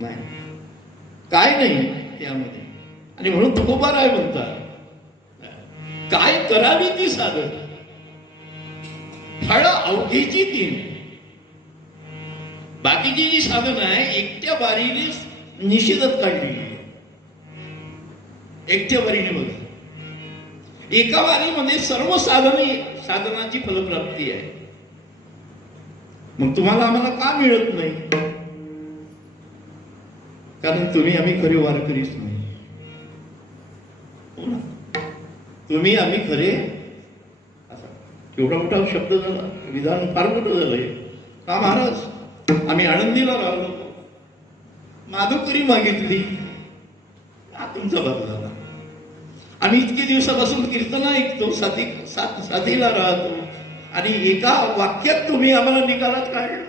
नाही, काय नाही त्यामध्ये. आणि म्हणून तुकोबाराय म्हणतात, काय करावी ती साधन, फळ अवघीची तीन. बाकीची जी साधनं आहे एकट्या बारीने निषेधात काढली, एकट्या बारीने बघा. एका वारीमध्ये सर्व साधनाची फलप्राप्ती आहे. मग तुम्हाला आम्हाला का मिळत नाही? कारण तुम्ही आम्ही खरे वारकरीच नाही. हो ना, तुम्ही आम्ही खरे. असा एवढा मोठा शब्द झाला, विधान फार मोठं झालंय. का महाराज? आम्ही आनंदीला राहिलो, माधुकरी मागितली, हा तुमचा भाग झाला. आम्ही इतके दिवसापासून कीर्तन ऐकतो, साथीला राहतो, आणि एका वाक्यात तुम्ही आम्हाला निकालात काढलं.